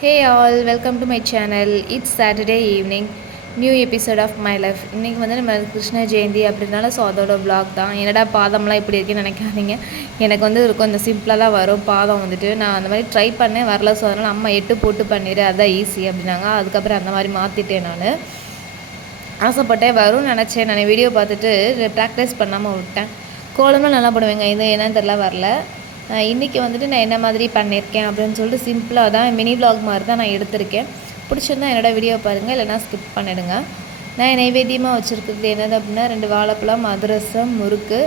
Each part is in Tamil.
Hey all welcome to my channel it's Saturday evening new episode of my life இன்றைக்கி வந்து நம்ம கிருஷ்ண ஜெயந்தி அப்படின்னால ஸோ அதோட vlog தான். என்னடா பாதம்லாம் இப்படி இருக்குன்னு நினைக்காதீங்க. எனக்கு வந்து இருக்கும் இந்த சிம்பிளாக தான் வரும். பாதம் வந்துட்டு நான் அந்த மாதிரி ட்ரை பண்ணேன் வரல. ஸோ அதனால் அம்மா எட்டு போட்டு பண்ணிடு அதுதான் ஈஸி அப்படின்னாங்க. அதுக்கப்புறம் அந்த மாதிரி மாற்றிட்டேன் நான். ஆசைப்பட்டேன் வரும்னு நினச்சேன். நான் வீடியோ பார்த்துட்டு ப்ராக்டிஸ் பண்ணாமல் விட்டேன். கோலமும் நல்லா போடுவேங்க. இது என்னன்னு தெரில வரல. இன்றைக்கி வந்துட்டு நான் என்ன மாதிரி பண்ணியிருக்கேன் அப்படின்னு சொல்லிட்டு சிம்பிளாக தான் மினி விளாக் மாதிரி தான் நான் எடுத்திருக்கேன். பிடிச்சிருந்தா என்னோட வீடியோ பாருங்கள் இல்லைனா ஸ்கிப் பண்ணிடுங்க. நான் நைவேத்தியமாக வச்சுருக்கிறது என்னது அப்படின்னா ரெண்டு வாழைப்பழம் அதிரசம் முறுக்கு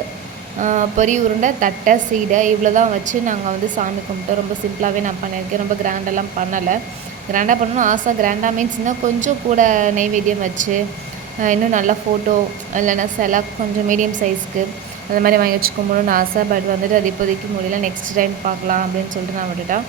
பொறி பொரி உருண்டை தட்டை சீடை இவ்வளோ தான் வச்சு நாங்கள் வந்து சாமி கும்பிட்டோம் ரொம்ப சிம்பிளாகவே நான் பண்ணியிருக்கேன். ரொம்ப கிராண்டெல்லாம் பண்ணலை. கிராண்டாக பண்ணணும் ஆசை. கிராண்டாக மீன்ஸ்னால் கொஞ்சம் கூட நைவேத்தியம் வச்சு இன்னும் நல்ல ஃபோட்டோ இல்லைன்னா சில கொஞ்சம் மீடியம் சைஸ்க்கு அந்த மாதிரி வாங்கி வச்சு கும்பிடணும்னு ஆசை பட் வந்துட்டு அது இப்போதைக்கு முடியல நெக்ஸ்ட் டைம் பார்க்கலாம் அப்படின்னு சொல்லிட்டு நான் விட்டுட்டேன்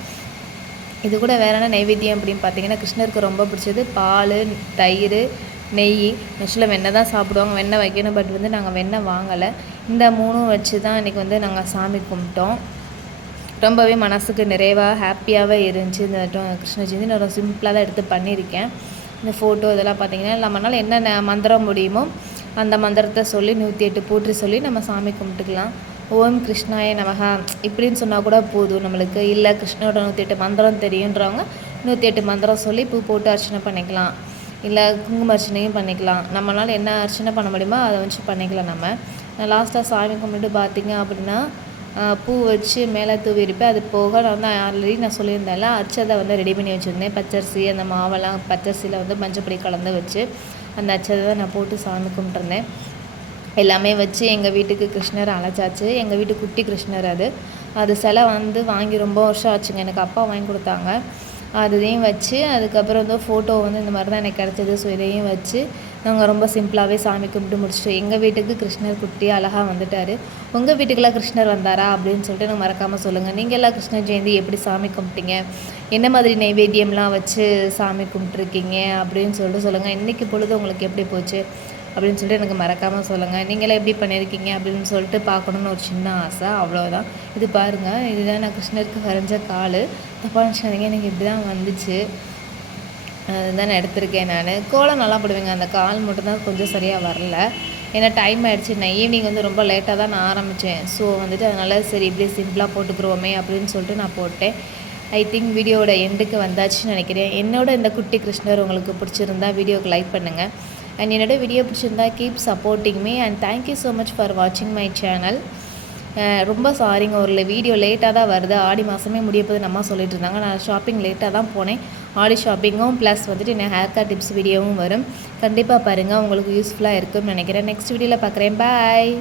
இது கூட வேற என்ன நைவேத்தியம் அப்படின்னு பார்த்தீங்கன்னா கிருஷ்ணருக்கு ரொம்ப பிடிச்சது பால் தயிர் நெய். ஆக்சுவலாக வெண்ணெய் தான் சாப்பிடுவாங்க வெண்ணெய் வைக்கணும் பட் வந்து நாங்கள் வெண்ணெய் வாங்கலை. இந்த மூணும் வச்சு தான் இன்றைக்கி வந்து நாங்கள் சாமி கும்பிட்டோம். ரொம்பவே மனசுக்கு நிறைவாக ஹாப்பியாகவே இருந்துச்சு. இந்த ட- கிருஷ்ண ஜெயந்தி நான் ரொம்ப சிம்பிளாக தான் எடுத்து பண்ணியிருக்கேன். இந்த ஃபோட்டோ இதெல்லாம் பார்த்தீங்கன்னா நம்மளால் என்னென்ன மந்திரம் முடியுமோ அந்த மந்திரத்தை சொல்லி நூற்றி எட்டு போற்றி சொல்லி நம்ம சாமி கும்பிட்டுக்கலாம். ஓம் கிருஷ்ணாய நமகா இப்படின்னு சொன்னால் கூட போதும் நம்மளுக்கு. இல்லை கிருஷ்ணனோட நூற்றி எட்டு மந்திரம் தெரியுன்றவங்க நூற்றி எட்டு மந்திரம் சொல்லி பூ போட்டு அர்ச்சனை பண்ணிக்கலாம். இல்லை குங்கும அர்ச்சனையும் பண்ணிக்கலாம். நம்மளால் என்ன அர்ச்சனை பண்ண முடியுமோ அதை வச்சு பண்ணிக்கலாம் நம்ம. லாஸ்ட்டாக சாமி கும்பிட்டு பார்த்தீங்க அப்படின்னா பூ வச்சு மேலே தூவி இருப்பேன். அது போக நான் வந்து ஆல்ரெடி நான் சொல்லியிருந்தேன்ல அச்சதை வந்து ரெடி பண்ணி வச்சுருந்தேன். பச்சரிசி அந்த மாவெல்லாம் பச்சரிசியில் வந்து மஞ்சப்பொடி கலந்து வச்சு. அந்த அச்சதை தான் நான் போட்டு சாமி கும்பிட்டுருந்தேன். எல்லாமே வச்சு எங்கள் வீட்டுக்கு கிருஷ்ணர் அழைச்சாச்சு. எங்கள் வீட்டு குட்டி கிருஷ்ணர் அது. அது சிலை வந்து வாங்கி ரொம்ப வருஷம் ஆச்சுங்க. எனக்கு அப்பா வாங்கி கொடுத்தாங்க. அதையும் வச்சு அதுக்கப்புறம் வந்து ஃபோட்டோ வந்து இந்த மாதிரி தான் எனக்கு கிடச்சிது. ஸோ இதையும் வச்சு நாங்கள் ரொம்ப சிம்பிளாகவே சாமி கும்பிட்டு முடிச்சிட்டோம். எங்கள் வீட்டுக்கு கிருஷ்ணர் குட்டி அழகாக வந்துட்டார். உங்கள் வீட்டுக்கெல்லாம் கிருஷ்ணர் வந்தாரா அப்படின்னு சொல்லிட்டு நான் மறக்காமல் சொல்லுங்கள் நீங்கள் எல்லாம் கிருஷ்ணர் ஜெயந்தி எப்படி சாமி கும்பிட்டீங்க? என்ன மாதிரி நைவேத்தியம்லாம் வச்சு சாமி கும்பிட்ருக்கீங்க அப்படின்னு சொல்லிட்டு சொல்லுங்கள் இன்றைக்கி பொழுது உங்களுக்கு எப்படி போச்சு? அப்படின்னு சொல்லிட்டு எனக்கு மறக்காமல் சொல்லுங்கள் நீங்களே எப்படி பண்ணியிருக்கீங்க அப்படின்னு சொல்லிட்டு பார்க்கணுன்னு ஒரு சின்ன ஆசை. அவ்வளோதான் இது பாருங்கள் இதுதான் நான் கிருஷ்ணருக்கு வரைஞ்ச கால். தப்பாக நினச்சாதீங்க எனக்கு இப்படி தான் வந்துச்சு. அதுதான் நான் எடுத்திருக்கேன் நான். கோலம் நல்லா போடுவேங்க. அந்த கால் மட்டும் தான் கொஞ்சம் சரியாக வரல. ஏன்னா டைம் ஆகிடுச்சு நான் ஈவினிங் வந்து ரொம்ப லேட்டாக தான் நான் ஆரம்பித்தேன் ஸோ வந்துட்டு அதனால் சரி இப்படியே சிம்பிளாக போட்டுக்கிறோமே அப்படின்னு சொல்லிட்டு நான் போட்டேன். ஐ திங்க் வீடியோவோட எண்டுக்கு வந்தாச்சுன்னு நினைக்கிறேன். என்னோட இந்த குட்டி கிருஷ்ணர் உங்களுக்கு பிடிச்சிருந்தா வீடியோக்கு லைக் பண்ணுங்கள் அண்ட் என்னோட வீடியோ பிடிச்சிருந்தா keep supporting me and thank you so much for வாட்சிங் மை சேனல் ரொம்ப சாரிங்க ஒரு வீடியோ லேட்டாக தான் வருது. ஆடி மாதமே முடிய போது நம்ம சொல்லிட்டு இருந்தாங்க. நான் ஷாப்பிங் லேட்டாக தான் போனேன். ஆடி ஷாப்பிங்கும் ப்ளஸ் வந்துட்டு என்ன ஹேர் கட் டிப்ஸ் வீடியோவும் வரும். கண்டிப்பாக பாருங்கள் உங்களுக்கு யூஸ்ஃபுல்லாக இருக்கும்னு நினைக்கிறேன். நெக்ஸ்ட் வீடியோவில் பார்க்குறேன். பாய்